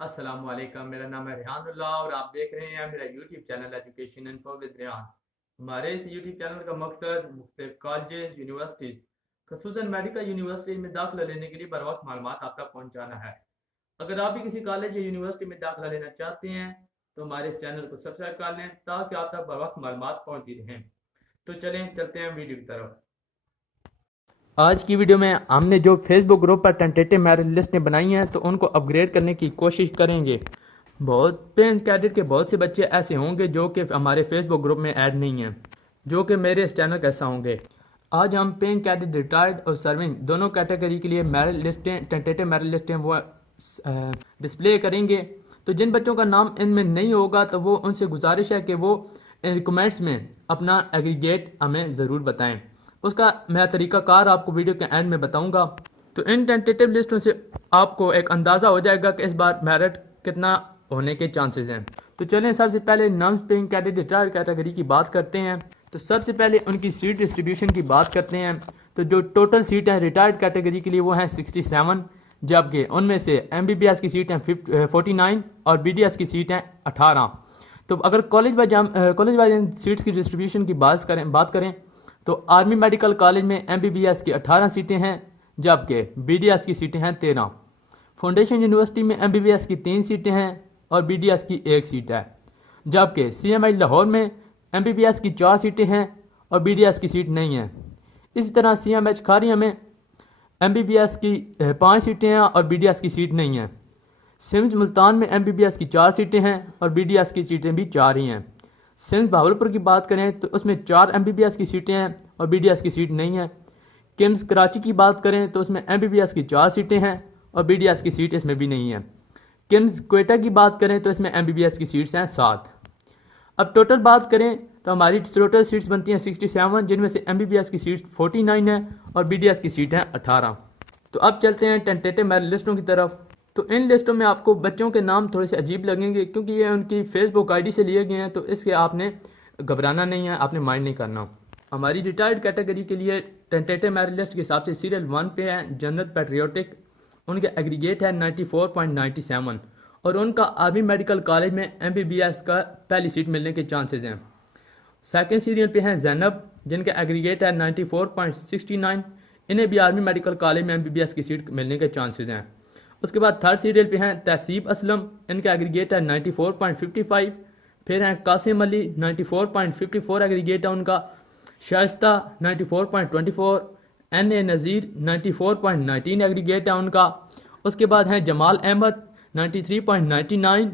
अस्सलाम वालेकुम। मेरा नाम है रेहानुल्लाह और आप देख रहे हैं मेरा YouTube channel education info with Rehan. हमारे इस यूट्यूब चैनल का मकसद मुख्तलिफ कॉलेजेस यूनिवर्सिटीज़ खसूसन मेडिकल यूनिवर्सिटी में दाखिला लेने के लिए बर वक्त मालूमात आप तक पहुँचाना है। अगर आप भी किसी कॉलेज या यूनिवर्सिटी में दाखिला लेना चाहते हैं तो हमारे इस चैनल को सब्सक्राइब कर लें ताकि आप तक बर वक्त मालूमात पहुँचती रहें। तो चलें चलते हैं वीडियो की तरफ। आज की वीडियो में हमने जो फेसबुक ग्रुप पर टेंटेटिव मेरिट लिस्टें बनाई हैं तो उनको अपग्रेड करने की कोशिश करेंगे। बहुत पेंस कैडेट के बहुत से बच्चे ऐसे होंगे जो कि हमारे फेसबुक ग्रुप में ऐड नहीं हैं, जो कि मेरे इस चैनल का हिस्सा होंगे। आज हम पेन कैडेट रिटायर्ड और सर्विंग दोनों कैटेगरी के लिए मेरिट लिस्टें टेंटेटिव मेरिट लिस्टें वो डिस्प्ले करेंगे। तो जिन बच्चों का नाम इनमें नहीं होगा तो वो उनसे गुजारिश है कि वो कमेंट्स में अपना एग्रीगेट हमें ज़रूर बताएं। उसका मैं तरीकाकार आपको वीडियो के एंड में बताऊंगा। तो इन टेंटेटिव लिस्टों से आपको एक अंदाज़ा हो जाएगा कि इस बार मेरिट कितना होने के चांसेस हैं। तो चलें सबसे पहले non paying cadet retired category की बात करते हैं। तो सबसे पहले उनकी सीट डिस्ट्रीब्यूशन की बात करते हैं। तो जो टोटल सीट हैं रिटायर्ड कैटेगरी के लिए वो हैं 67, जबकि उनमें से MBBS की सीट हैं 49 और BDS की सीट हैं 18। तो अगर कॉलेज वाइज सीट्स की डिस्ट्रीब्यूशन की बात करें तो आर्मी मेडिकल कॉलेज में MBBS की 18 सीटें हैं, जबकि BDS की सीटें हैं 13। फाउंडेशन यूनिवर्सिटी में MBBS की 3 सीटें हैं और BDS की 1 सीट है, जबकि CMI लाहौर में MBBS की 4 सीटें हैं और BDS की सीट नहीं है। इसी तरह CMH खारिया में MBBS की 5 सीटें हैं और BDS की सीट नहीं है। सिम्स मुल्तान में MBBS की 4 सीटें हैं और BDS की सीटें भी 4 ही हैं। सिम्स बहावलपुर की बात करें तो उसमें 4 MBBS की सीटें हैं और BDS की सीट नहीं है। किम्स कराची की बात करें तो उसमें MBBS की 4 सीटें हैं और BDS की सीट इसमें भी नहीं है। किम्स क्वेटा की बात करें तो इसमें MBBS की सीट्स हैं 7। अब टोटल बात करें तो हमारी टोटल सीट्स बनती हैं 67, जिनमें से MBBS की सीट्स 49 है और BDS की सीट हैं 18। तो अब चलते हैं टेंटेटिव मेरिट लिस्टों की तरफ। तो इन लिस्टों में आपको बच्चों के नाम थोड़े से अजीब लगेंगे क्योंकि ये उनकी फेसबुक आईडी से लिए गए हैं, तो इसके आपने घबराना नहीं है, आपने माइंड नहीं करना। हमारी रिटायर्ड कैटेगरी के लिए टेंटेटिव मेरिट लिस्ट के हिसाब से सीरियल 1 पे है जन्नत पैट्रियोटिक, उनका एग्रीगेट है 94.97 और उनका आर्मी मेडिकल कॉलेज में MBBS का पहली सीट मिलने के चांसेस हैं। सेकंड सीरियल पे हैं जैनब, जिनका एग्रीगेट है 94.69, इन्हें भी आर्मी मेडिकल कॉलेज में MBBS की सीट मिलने के चांसेस हैं। उसके बाद थर्ड सीरियल पे हैं तहसीब असलम, इनका एग्रीगेट है 94.55। फिर हैं कासिम अली 94.54 एग्रीगेट है उनका। शाइस्ता 94.24, NA नज़ीर 94.19 एग्रीगेट है उनका। उसके बाद हैं जमाल अहमद 93.99।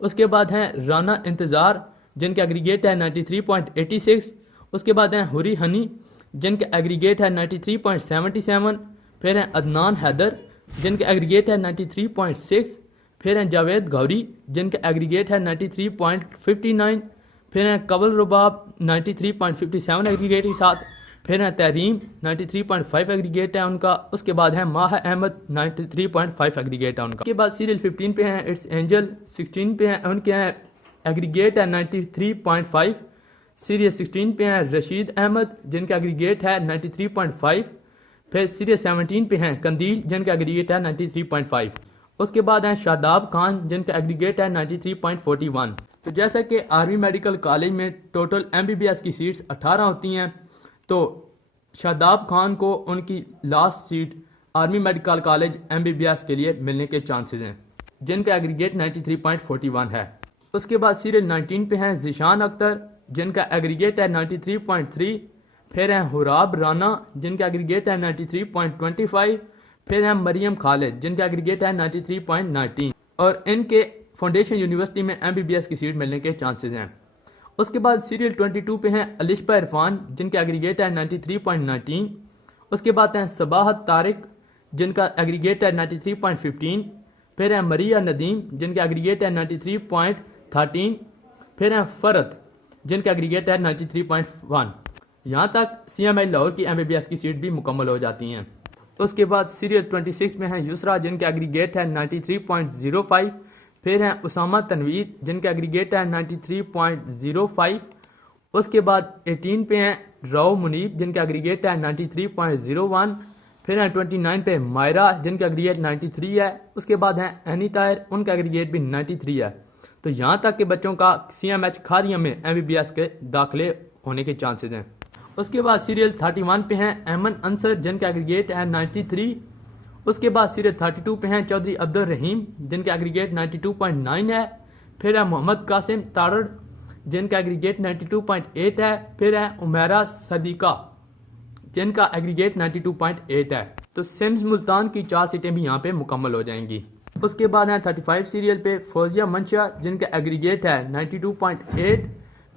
उसके बाद हैं राना इंतज़ार, जिनका एग्रीगेट है 93.86। उसके बाद हैं हुरी हनी, जिनका एग्रीगेट है 93.77। फिर हैं अदनान हैदर, जिनका एग्रीगेट है 93.6। फिर हैं जावेद गौरी, जिनका एग्रीगेट है 93.59। फिर हैं कबल रुबाब 93.57 एग्रीगेट के साथ। फिर हैं तहरीम 93.5 एग्रीगेट है उनका। उसके बाद है माह अहमद 93.5 एग्रीगेट है उनका। उसके बाद सीरियल 15 पे हैं इट्स एंजल, 16 पे हैं उनके हैं एग्रीगेट है 93.5। सीरियल 16 पे हैं रशीद अहमद, जिनका एग्रीगेट है 93.5। फिर सीरियल 17 पे हैं कंदील, जिनका एग्रीगेट है 93.5। उसके बाद हैं शादाब खान, जिनका एग्रीगेट है 93.41। तो जैसा कि आर्मी मेडिकल कॉलेज में टोटल MBBS की सीट्स 18 होती हैं, तो शादाब खान को उनकी last seat army medical college MBBS के लिए मिलने के चांसेस हैं, जिनका एग्रीगेट 93.41 है। उसके बाद सीरियल 19 पे हैं जिशान अख्तर, जिनका एग्रीगेट है 93.3। फिर हैं हुराब राना, जिनका एग्रीगेट है 93.25। फिर हैं मरियम खालिद, जिनका एग्रीगेट है 93.19 और इनके फाउंडेशन यूनिवर्सिटी में MBBS की सीट मिलने के चांसेस हैं। उसके बाद सीरियल 22 पे हैं अलिशा इरफान, जिनका एग्रीगेट है 93.19। उसके बाद हैं सबाहत तारिक, जिनका एग्रीगेट है 93.15। फिर हैं मरिया नदीम, जिनका एग्रीगेट है 93.13। फिर हैं फ़रत, जिनका एग्रीगेट है 93.1। यहाँ तक CMI लाहौर की MBBS की सीट भी मुकम्मल हो जाती हैं। उसके बाद सीरियल 26 में हैं यूसरा, जिनका एग्रीगेट है 93.05। फिर हैं उसामा तनवीर, जिनका एग्रीगेट है 93.05। उसके बाद 18 पे हैं राव मुनीब, जिनका एग्रीगेट है 93.01। फिर हैं 29 पे मायरा जिनका एग्रीगेट 93 है। उसके बाद हैं एनी ताहिर, उनका एग्रीगेट भी 93 है। तो यहाँ तक के बच्चों का CMH खारिया में MBBS के दाखिले होने के चांसेस हैं। उसके बाद सीरियल 31 पे हैं अहमद अंसर जिनका एग्रीगेट है 93। उसके बाद सीरियल 32 पे हैं चौधरी अब्दुल रहीम जिनका एग्रीगेट 92.9 है। फिर है मोहम्मद कासिम तारड़ जिनका एग्रीगेट 92.8 है। फिर है उमेरा सदीका जिनका एग्रीगेट 92.8 है। तो सिम्स मुल्तान की 4 सीटें भी यहाँ पे मुकम्मल हो जाएंगी। उसके बाद है 35 सीरियल पे फौजिया मंशा जिनका एग्रीगेट है 92.8।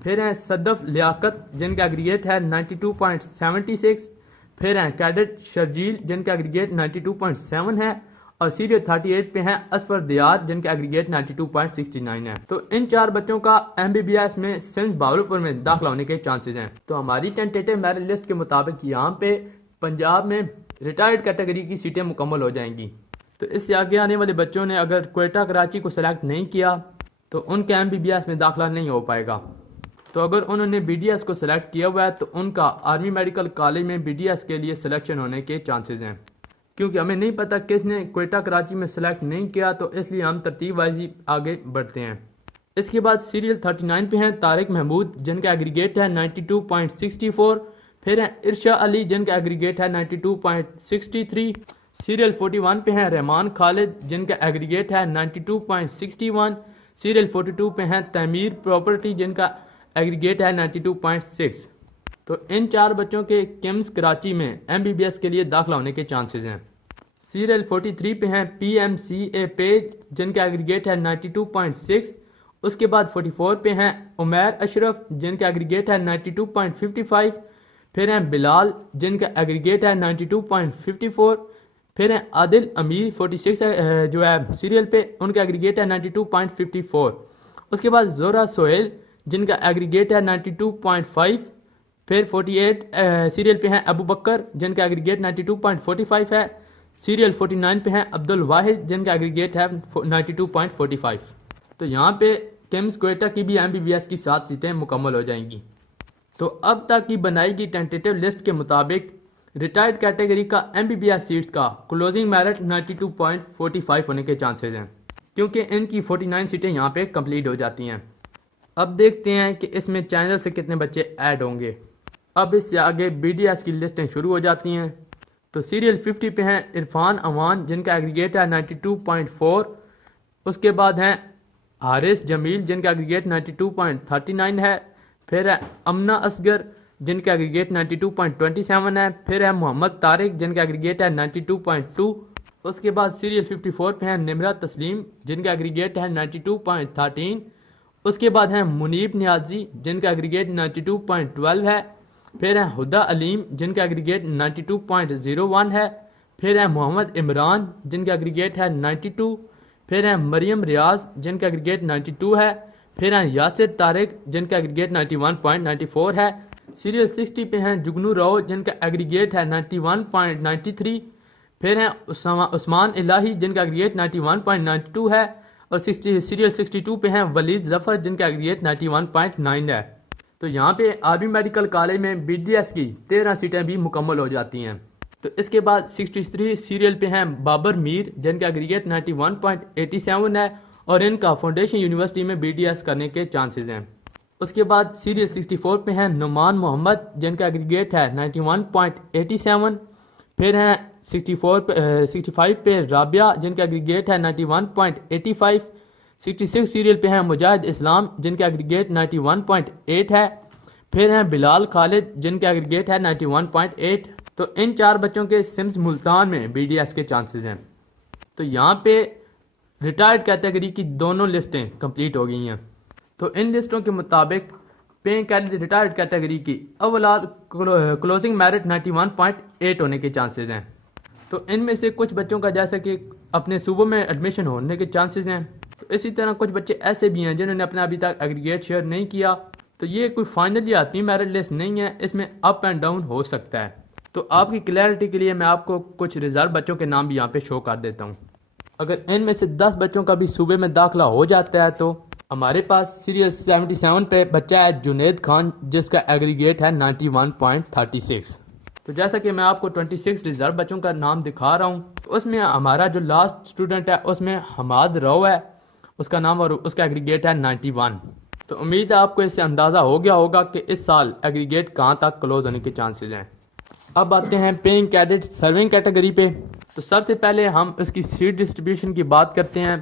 फिर हैं सदफ लियाकत जिनका एग्रीगेट है 92.76। फिर हैं कैडेट शर्जील जिनका एग्रीगेट 92.7 है। और सीरियल 38 पे हैं असफर दियार जिनका एग्रीगेट 92.69 है। तो इन 4 बच्चों का MBBS में सिम्स बावलपुर में दाखिला होने के चांसेस हैं। तो हमारी टेंटेटिव मेरिट लिस्ट के मुताबिक यहाँ पे पंजाब में रिटायर्ड कैटेगरी की सीटें मुकम्मल हो जाएंगी। तो इससे आगे आने वाले बच्चों ने अगर क्वेटा कराची को सिलेक्ट नहीं किया तो उनके MBBS में दाखिला नहीं हो पाएगा। तो अगर उन्होंने BDS को सिलेक्ट किया हुआ है तो उनका आर्मी मेडिकल कॉलेज में BDS के लिए सिलेक्शन होने के चांसेस हैं। क्योंकि हमें नहीं पता किसने क्वेटा कराची में सिलेक्ट नहीं किया, तो इसलिए हम तरतीब वाइज आगे बढ़ते हैं। इसके बाद सीरियल 39 पे हैं तारिक महमूद जिनका एग्रीगेट है 92.64। फिर हैं इरशा अली जिनका एग्रीगेट है 92.63। सीरियल 41 पे हैं रहमान खालिद जिनका एग्रीगेट है 92.61। सीरियल 42 पे हैं तमीर प्रॉपर्टी जिनका एग्रीगेट है 92.6। तो इन 4 बच्चों के किम्स कराची में MBBS के लिए दाखिला होने के चांसेस हैं। सीरियल 43 पे हैं PMCA पेज जिनका एग्रीगेट है 92.6। उसके बाद 44 पे हैं उमैर अशरफ जिनका एग्रीगेट है 92.55। फिर हैं बिलाल जिनका एग्रीगेट है 92.54। फिर हैं आदिल अमीर 46 जो है सीरियल पे, उनका एग्रीगेट है 92.54। उसके बाद जोरा सोहेल जिनका एग्रीगेट है 92.5। फिर 48 सीरियल पे हैं अबू बकर जिनका एग्रीगेट 92.45 है। सीरियल 49 पे हैं अब्दुल वाहिद जिनका एग्रीगेट है 92.45। तो यहाँ पे किम्स क्वेटा की भी MBBS की 7 सीटें मुकम्मल हो जाएंगी। तो अब तक की बनाई गई टेंटेटिव लिस्ट के मुताबिक रिटायर्ड कैटेगरी का MBBS सीट्स का क्लोजिंग मेरिट 92.45 होने के चांसेस हैं, क्योंकि इनकी 49 सीटें यहाँ पे कंप्लीट हो जाती हैं। अब देखते हैं कि इसमें चैनल से कितने बच्चे ऐड होंगे। अब इससे आगे BDS की लिस्टें शुरू हो जाती हैं। तो सीरियल 50 पे हैं इरफान अवान जिनका एग्रीगेट है 92.4। उसके बाद हैं हारिस जमील जिनका एग्रीगेट 92.39 है। फिर है अमना असगर जिनका एग्रीगेट 92.27 है। फिर है मोहम्मद तारिक जिनका एग्रीगेट है 92.2। उसके बाद सीरियल 54 पे हैं निमरा तस्लीम जिनका एग्रीगेट है 92.13। उसके बाद हैं मुनीब नियाजी जिनका एग्रीगेट 92.12 है। फिर है हुदा अलीम जिनका एग्रीगेट 92.01 है। फिर है मोहम्मद इमरान जिनका एग्रीगेट है 92। फिर है मरियम रियाज जिनका एग्रीगेट 92 है। फिर है यासिर तारिक जिनका एग्रीगेट 91.94 है। सीरियल 60 पे हैं जुगनू राव जिनका एग्रीगेट है 91.93। फिर है उस्मान इलाही जिनका एग्रीगेट 91.92 है। और सीरियल 62 पे हैं वलीद जफर जिनका एग्रीगेट 91.9 है। तो यहाँ पे आर्मी मेडिकल कॉलेज में BDS की 13 सीटें भी मुकम्मल हो जाती हैं। तो इसके बाद 63 सीरियल पे हैं बाबर मीर जिनका एग्रीगेट 91.87 है और इनका फाउंडेशन यूनिवर्सिटी में BDS करने के चांसेस हैं। उसके बाद सीरियल 64 पे हैं नुमान मोहम्मद जिनका एग्रीगेट है 91.87। फिर हैं 65 पे राबिया जिनका एग्रीगेट है 91.85। 66 सीरियल पे हैं मुजाहिद इस्लाम जिनका एग्रीगेट 91.8 है। फिर हैं बिलाल खालिद जिनका एग्रीगेट है 91.8। तो इन 4 बच्चों के सिम्स मुल्तान में BDS के चांसेस हैं। तो यहाँ पे रिटायर्ड कैटेगरी की दोनों लिस्टें कंप्लीट हो गई हैं। तो इन लिस्टों के मुताबिक पेइंग रिटायर्ड कैटेगरी की ओवरऑल क्लोजिंग मेरिट 91.8 होने के चांसेस हैं। तो इनमें से कुछ बच्चों का जैसा कि अपने सूबों में एडमिशन होने के चांसेस हैं, तो इसी तरह कुछ बच्चे ऐसे भी हैं जिन्होंने अपना अभी तक एग्रीगेट शेयर नहीं किया। तो ये कोई फाइनली आती मेरिट लिस्ट नहीं है, इसमें अप एंड डाउन हो सकता है। तो आपकी क्लैरिटी के लिए मैं आपको कुछ रिजर्व बच्चों के नाम भी यहाँ पे शो कर देता हूँ। अगर इनमें से 10 बच्चों का भी सूबे में दाखिला हो जाता है तो हमारे पास सीरियल 77 पे बच्चा है जुनेद खान जिसका एग्रीगेट है 91.36। तो जैसा कि मैं आपको 26 रिजर्व बच्चों का नाम दिखा रहा हूँ, तो उसमें हमारा जो लास्ट स्टूडेंट है उसमें हमाद राव है, उसका नाम, और उसका एग्रीगेट है 91। तो उम्मीद है आपको इससे अंदाज़ा हो गया होगा कि इस साल एग्रीगेट कहाँ तक क्लोज होने के चांसेस हैं। अब आते हैं पेइंग कैडेट सर्विंग कैटेगरी पे। तो सबसे पहले हम उसकी सीट डिस्ट्रीब्यूशन की बात करते हैं।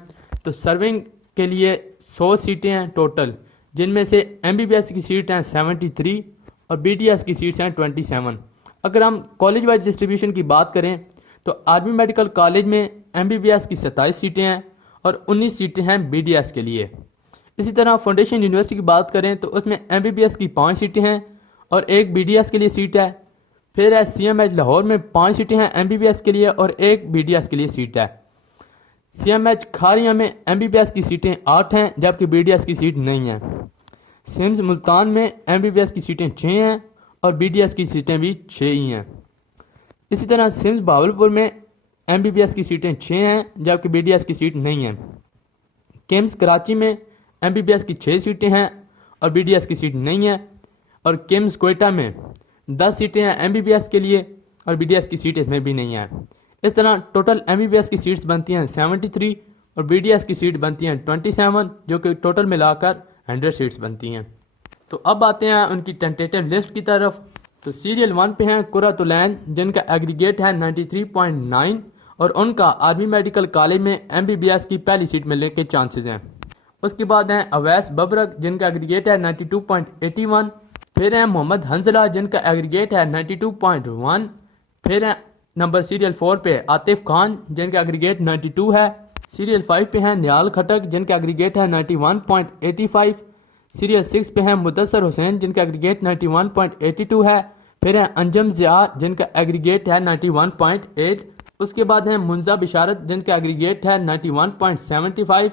तो सर्विंग के लिए 100 सीटें हैं टोटल, जिनमें से MBBS की सीट हैं 73 और BDS की सीट्स हैं 27। अगर हम कॉलेज वाइज डिस्ट्रीब्यूशन की बात करें तो आर्मी मेडिकल कॉलेज में MBBS की 27 सीटें हैं और 19 सीटें हैं BDS के लिए। इसी तरह फाउंडेशन यूनिवर्सिटी की बात करें तो उसमें MBBS की 5 सीटें हैं और एक BDS के लिए सीट है। फिर है CMH लाहौर में 5 सीटें हैं MBBS के लिए और एक BDS के लिए सीट है। CMH खारिया में MBBS की सीटें 8 हैं जबकि BDS की सीट नहीं है। सिम्स मुल्तान में MBBS की सीटें 6 हैं और BDS की सीटें भी 6 ही हैं। इसी तरह सिम्स भावलपुर में MBBS की सीटें 6 हैं जबकि BDS की सीट नहीं है। किम्स कराची में MBBS की 6 सीटें हैं और BDS की सीट नहीं है। और किम्स कोयटा में 10 सीटें हैं MBBS के लिए और BDS की सीट इसमें भी नहीं है। इस तरह टोटल MBBS की सीट्स बनती हैं 73 और BDS की सीट बनती हैं 27, जो कि टोटल मिलाकर 100 सीट्स बनती हैं। तो अब आते हैं उनकी टेंटेटिव लिस्ट की तरफ। तो सीरियल 1 पे हैं कुरातुलैन, जिनका एग्रीगेट है 93.9 और उनका आर्मी मेडिकल कॉलेज में MBBS की पहली सीट मिलने के चांसेस हैं। उसके बाद हैं अवैस बबरक, जिनका एग्रीगेट है 92.81। फिर हैं मोहम्मद हंजला, जिनका एग्रीगेट है 92.1। फिर हैं नंबर सीरियल 4 पे आतिफ खान, जिनका एग्रीगेट 92 है। सीरियल 5 पे हैं नियाल खटक, जिनका एग्रीगेट है 91.85। सीरियल 6 पे हैं मुदस्सर हुसैन, जिनका एग्रीगेट 91.82 है। फिर हैं अंजम ज़िया, जिनका एग्रीगेट है 91.8। उसके बाद हैं मुंजा बिशारत, जिनका एग्रीगेट है 91.75।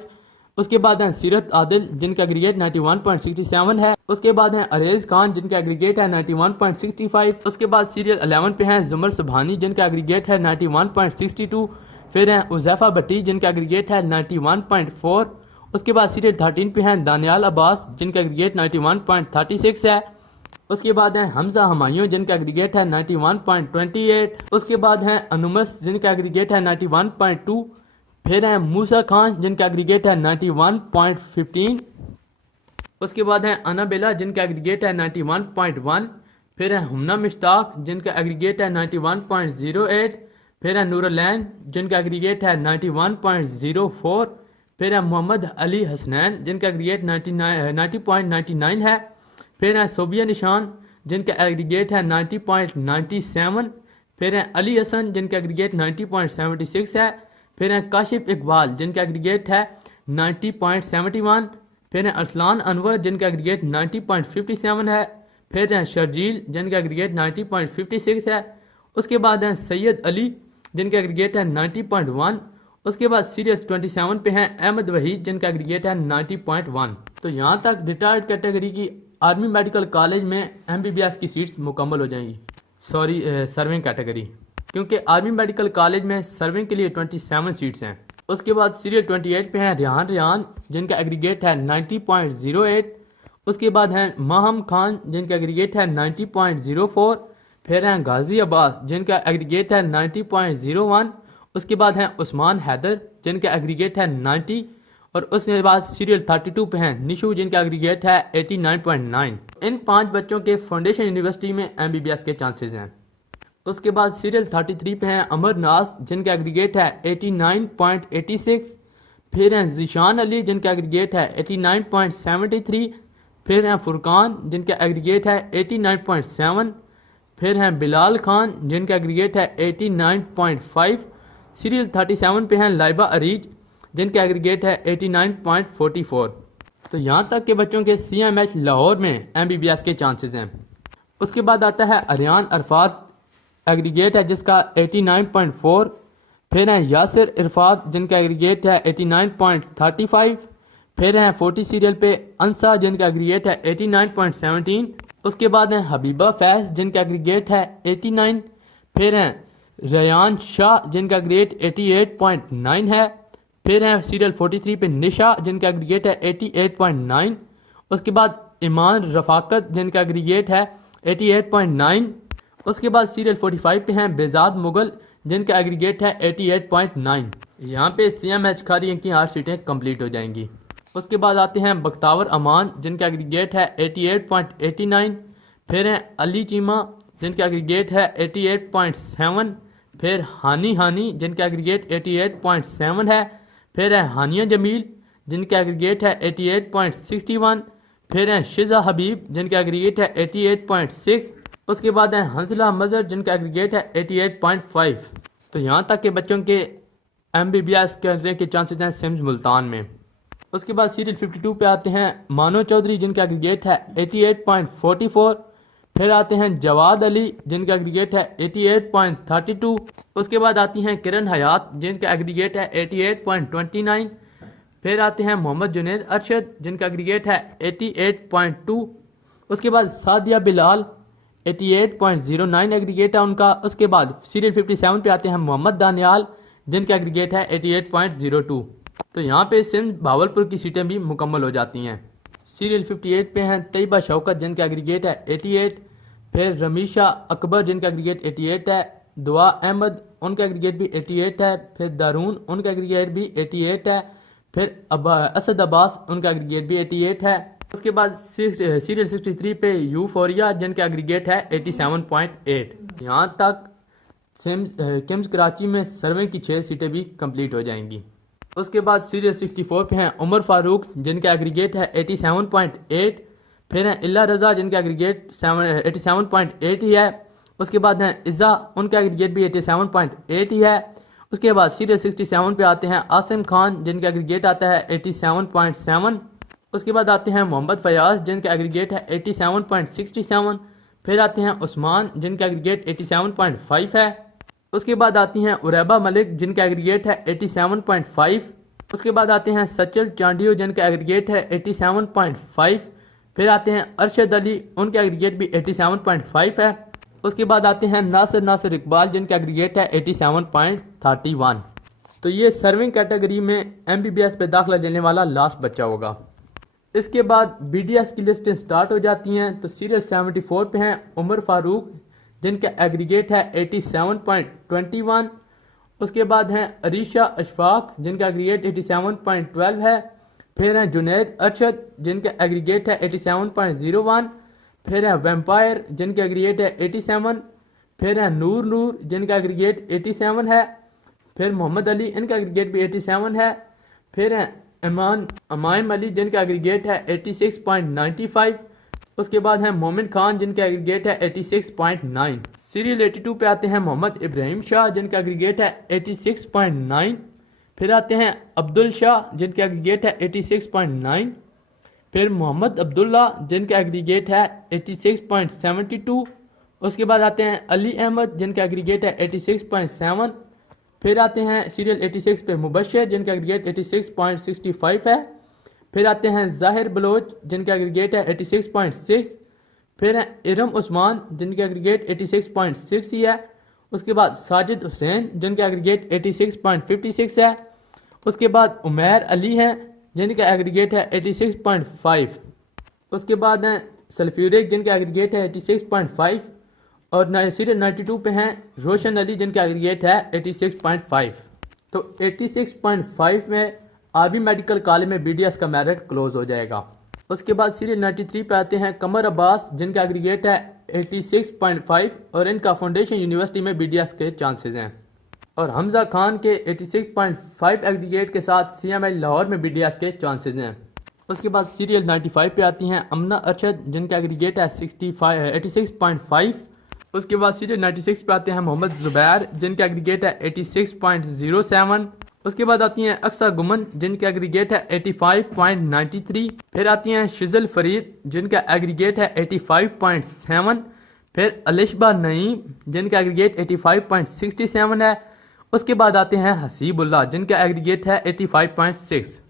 उसके बाद हैं सीरत आदिल, जिनका एग्रीगेट 91.67 है। उसके बाद हैं अरेज खान, जिनका एग्रीगेट है 91.65। उसके बाद सीरियल 11 पे हैं जुमर सुबहानी, जिनका एग्रीगेट है 91.62। फिर हैं उज़ैफा भट्टी, जिनका एग्रीगेट है 91.4। उसके बाद सीरियल 13 पे हैं दानियाल अब्बास, जिनका एग्रीगेट 91.36 है। उसके बाद हैं हमजा हमायूं, जिनका एग्रीगेट है 91.28। उसके बाद हैं अनुमस, जिनका एग्रीगेट है 91.2। फिर हैं मूसा खान, जिनका एग्रीगेट है 91.15। उसके बाद हैं अनाबेला, जिनका एग्रीगेट है 91.1। फिर हैं हुमना मुश्ताक, जिनका एग्रीगेट है 91.08। फिर हैं नूरुलैन, जिनका एग्रीगेट है 91.04। फिर हैं मोहम्मद अली हसनैन, जिनका एग्रीगेट 90.99 है। फिर हैं सोबिया निशान, जिनका एग्रीगेट है 90.97। फिर हैं अली हसन, जिनका एग्रीगेट 90.76 है। फिर हैं काशिफ इकबाल, जिनका एग्रीगेट है 90.71। फिर हैं अरसलान अनवर, जिनका एग्रीगेट 90.57 है। फिर हैं शर्जील, जिनका एग्रीगेट 90.56 है। उसके बाद हैं सैयद अली, जिनका एग्रीगेट है 90.1। उसके बाद सीरियस 27 पे हैं अहमद वहीद, जिनका एग्रीगेट है 90.1। तो यहाँ तक रिटायर्ड कैटेगरी की आर्मी मेडिकल कॉलेज में MBBS की सीट्स मुकम्मल हो जाएंगी। सॉरी, सर्विंग कैटेगरी, क्योंकि आर्मी मेडिकल कॉलेज में सर्विंग के लिए 27 सीट्स हैं। उसके बाद सीरियल 28 पे हैं रेहान, जिनका एग्रीगेट है 90.08। उसके बाद हैं माहम खान, जिनका एग्रीगेट है 90.04। फिर हैं गाजी अब्बास, जिनका एग्रीगेट है 90.01। उसके बाद हैं उस्मान हैदर, जिनका एग्रीगेट है 90। और उसके बाद सीरियल 32 पे हैं निशु, जिनका एग्रीगेट है 89.9। इन 5 बच्चों के फाउंडेशन यूनिवर्सिटी में MBBS के चांसेस हैं। उसके बाद सीरियल 33 पे हैं अमर नाज, जिनका एग्रीगेट है 89.86। फिर हैं जीशान अली, जिनका एग्रीगेट है 89.73। फिर हैं फुरकान, जिनका एग्रीगेट है 89.7। फिर हैं बिलाल खान, जिनका एग्रीगेट है 89.5। सीरियल 37 पे हैं लाइबा अरीज, जिनका एग्रीगेट है 89.44। तो यहाँ तक के बच्चों के CMH लाहौर में MBBS के चांसेस हैं। उसके बाद आता है अरियान अरफात, एग्रीगेट है जिसका 89.4। फिर हैं यासिर इरफात, जिनका एग्रीगेट है 89.35। फिर हैं 40 सीरियल पे अंसा, जिनका एग्रीगेट है 89.17। उसके बाद हैं हबीबा फैज, जिनका एग्रीगेट है 89। फिर हैं रयान शाह, जिनका एग्रीगेट 88.9 है। फिर हैं सीरियल 43 पे निशा, जिनका एग्रीगेट है 88.9। उसके बाद ईमान रफाकत, जिनका एग्रीगेट है 88.9। उसके बाद सीरियल 45 पे हैं बेजाद मुगल जिनका एग्रीगेट है 88.9। यहाँ पे CMH खारी की 8 सीटें कंप्लीट हो जाएंगी। उसके बाद आते हैं बख्तावर अमान जिनका एग्रीगेट है 88.89। फिर हैं अली चीमा जिनका एग्रीगेट है 88.7। फिर हानी हानी जिनका एग्रीगेट 88.7 है। फिर है हानिया जमील जिनका एग्रीगेट है 88.61। फिर हैं शिजा हबीब जिनका एग्रीगेट है 88.6। उसके बाद है हंसला मजर जिनका एग्रीगेट है 88.5। तो यहाँ तक के बच्चों के MBBS करने के चांसेस हैं सिम्स मुल्तान में। उसके बाद सीरियल 52 पे आते हैं मानो चौधरी जिनका एग्रीगेट है 88.44। फिर आते हैं जवाद अली जिनका एग्रीगेट है 88.32। उसके बाद आती हैं किरण हयात जिनका एग्रीगेट है 88.29। फिर आते हैं मोहम्मद जुनैद अरशद जिनका एग्रीगेट है 88.2। उसके बाद सादिया बिलाल 88.09 एग्रीगेट है उनका। उसके बाद सीरियल 57 पे आते हैं मोहम्मद दानियाल जिनका एग्रीगेट है 88.02। तो यहाँ पे सिंध भावलपुर की सीटें भी मुकम्मल हो जाती हैं। सीरियल 58 पे हैं तैयबा शौकत जिनका एग्रीगेट है 88। फिर रमीशा अकबर जिनका एग्रीगेट 88 है। दुआ अहमद उनका एग्रीगेट भी 88 है। फिर दारून उनका एग्रीगेट भी 88 है। फिर असद अब्बास उनका एग्रीगेट भी 88 है। उसके बाद सीरियल 63 पे यूफोरिया जिनका एग्रीगेट है 87.8। यहाँ तक किम्स कराची में सर्वे की 6 सीटें भी कंप्लीट हो जाएंगी। उसके बाद सीरियल 64 पे हैं उमर फारूक जिनका एग्रीगेट है 87.8। फिर हैं इल्ला रजा जिनका एग्रीगेट 87.8 ही है। उसके बाद हैं इज़्ज़ा उनका एग्रीगेट भी 87.8 ही है। उसके बाद सीरियल 67 पे आते हैं आसिम खान जिनका एग्रीगेट आता है 87.7। उसके बाद आते हैं मोहम्मद फयाज जिनका एग्रीगेट है 87.67। फिर आते हैं उस्मान जिनका एग्रीगेट 87.5 है। उसके बाद आती हैं उरैबा मलिक जिनका एग्रीगेट है 87.5। उसके बाद आते हैं सचल चांडियो जिनका एग्रीगेट है 87.5। फिर आते हैं अरशद अली उनका एग्रीगेट भी 87.5 है। उसके बाद आते हैं नासिर इकबाल जिनका एग्रीगेट है 87.31। तो ये सर्विंग कैटेगरी में MBBS पे दाखिला लेने वाला लास्ट बच्चा होगा। इसके बाद BDS की लिस्टें स्टार्ट हो जाती हैं। तो सीरियल 74 पे हैं उमर फारूक जिनका एग्रीगेट है 87.21। उसके बाद हैं अरीशा अशफाक जिनका एग्रीगेट 87.12 है। फिर हैं जुनैद अरशद जिनका एग्रीगेट है 87.01। फिर हैं वैम्पायर जिनका एग्रीगेट है 87। फिर हैं नूर जिनका एग्रीगेट 87 है। फिर मोहम्मद अली इनका एग्रीगेट भी 87 है। फिर हैं अमायम अली जिनका एग्रीगेट है 86.95। उसके बाद है मोमिन खान जिनका एग्रीगेट है 86.9। सीरियल 82 पे आते हैं मोहम्मद इब्राहिम शाह जिनका एग्रीगेट है 86.9। फिर आते हैं अब्दुल शाह जिनका एग्रीगेट है 86.9। फिर मोहम्मद अब्दुल्ला जिनका एग्रीगेट है 86.72। उसके बाद आते हैं अली अहमद जिनका एग्रीगेट है 86.7। फिर आते हैं सीरियल 86 पे मुबशर जिनका एग्रीगेट 86.65 है। फिर आते हैं जाहिर बलोच जिनका एग्रीगेट है 86.6। फिर हैं इरम उस्मान जिनका एग्रीगेट 86.6 ही है। उसके बाद साजिद हुसैन जिनका एग्रीगेट 86.56 है। उसके बाद उमैर अली हैं जिनका एग्रीगेट है 86.5। उसके बाद हैं सल्फ्यूरिक जिनका एग्रीगेट है 86.5। और सीरियल 92 पे हैं रोशन अली जिनका एग्रीगेट है 86.5। तो 86.5 में आर्मी मेडिकल कॉलेज में BDS का मेरिट क्लोज हो जाएगा। उसके बाद सीरियल 93 पे आते हैं कमर अब्बास जिनका एग्रीगेट है 86.5 और इनका फाउंडेशन यूनिवर्सिटी में BDS के चांसेस हैं। और हमजा खान के 86.5 एग्रीगेट के साथ CMI लाहौर में BDS के चांसेस हैं। उसके बाद सीरियल 95 पे आती हैं अमना अरशद जिनका एग्रीगेट है 86.5। उसके बाद सीरियल 96 पे आते हैं मोहम्मद जुबैर जिनका एग्रीगेट है 86.07। उसके बाद आती हैं अक्सा गुमन जिनका एग्रीगेट है 85.93। फिर आती हैं शिजल फरीद जिनका एग्रीगेट है 85.7। फिर अलिशबा नईम जिनका एग्रीगेट 85.67 है। उसके बाद आते हैं हसीबुल्ला जिनका एग्रीगेट है 85.6।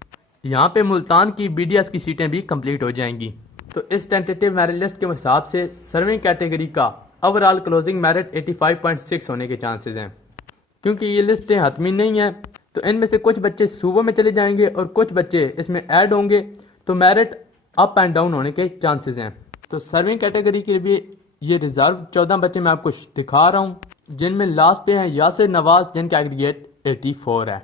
यहाँ पे मुल्तान की BDS की सीटें भी कंप्लीट हो जाएंगी। तो इस टेंटेटिव मेरिट लिस्ट के हिसाब से सर्विंग कैटेगरी का ओवरऑल क्लोजिंग मेरिट 85.6 होने के चांसेस हैं। क्योंकि ये लिस्टें हतमी नहीं हैं तो इनमें से कुछ बच्चे सूबों में चले जाएंगे और कुछ बच्चे इसमें ऐड होंगे, तो मेरिट अप एंड डाउन होने के चांसेस हैं। तो सर्विंग कैटेगरी के भी ये रिजर्व 14 बच्चे मैं आपको दिखा रहा हूँ, जिनमें लास्ट पे हैं यासिर नवाज, जिनका एग्रीगेट 84 है।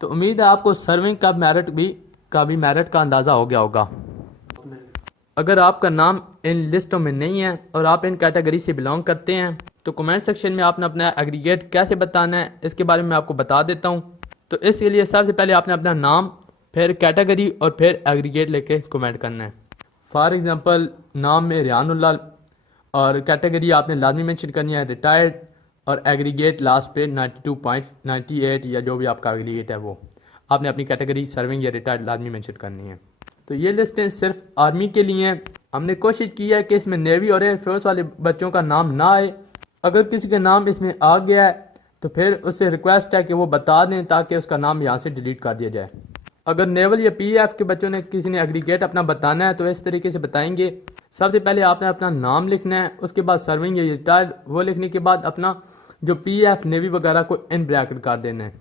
तो उम्मीद है आपको सर्विंग का मेरिट का अंदाज़ा हो गया होगा। अगर आपका नाम इन लिस्टों में नहीं है और आप इन कैटेगरी से बिलोंग करते हैं तो कमेंट सेक्शन में आपने अपना एग्रीगेट कैसे बताना है इसके बारे में आपको बता देता हूँ। तो इसके लिए सबसे पहले आपने अपना नाम, फिर कैटेगरी और फिर एग्रीगेट लेके कमेंट करना है। फॉर एग्जांपल नाम में रियानुल्लाह और कैटेगरी आपने लाजमी मेंशन करनी है रिटायर्ड, और एग्रीगेट लास्ट पे 92.98 या जो भी आपका एग्रीगेट है वो आपने अपनी कैटेगरी सर्विंग या रिटायर्ड लाजमी मेंशन करनी है। तो ये लिस्टें सिर्फ आर्मी के लिए हैं। हमने कोशिश की है कि इसमें नेवी और एयरफोर्स वाले बच्चों का नाम ना आए। अगर किसी का नाम इसमें आ गया है तो फिर उससे रिक्वेस्ट है कि वो बता दें ताकि उसका नाम यहाँ से डिलीट कर दिया जाए। अगर नेवल या पीएफ के बच्चों ने किसी ने एग्रीगेट अपना बताना है तो इस तरीके से बताएंगे। सबसे पहले आपने अपना नाम लिखना है, उसके बाद सर्विंग या रिटायर्ड वो लिखने के बाद अपना जो पीएफ नेवी वगैरह को इन ब्रैकेट कर देना है।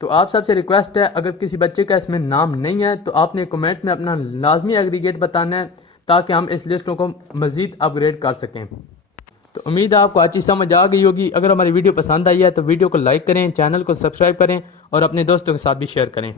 तो आप सबसे रिक्वेस्ट है, अगर किसी बच्चे का इसमें नाम नहीं है तो आपने कमेंट्स में अपना लाजमी एग्रीगेट बताना है ताकि हम इस लिस्टों को मज़ीद अपग्रेड कर सकें। तो उम्मीद है आपको अच्छी समझ आ गई होगी। अगर हमारी वीडियो पसंद आई है तो वीडियो को लाइक करें, चैनल को सब्सक्राइब करें और अपने दोस्तों के साथ भी शेयर करें।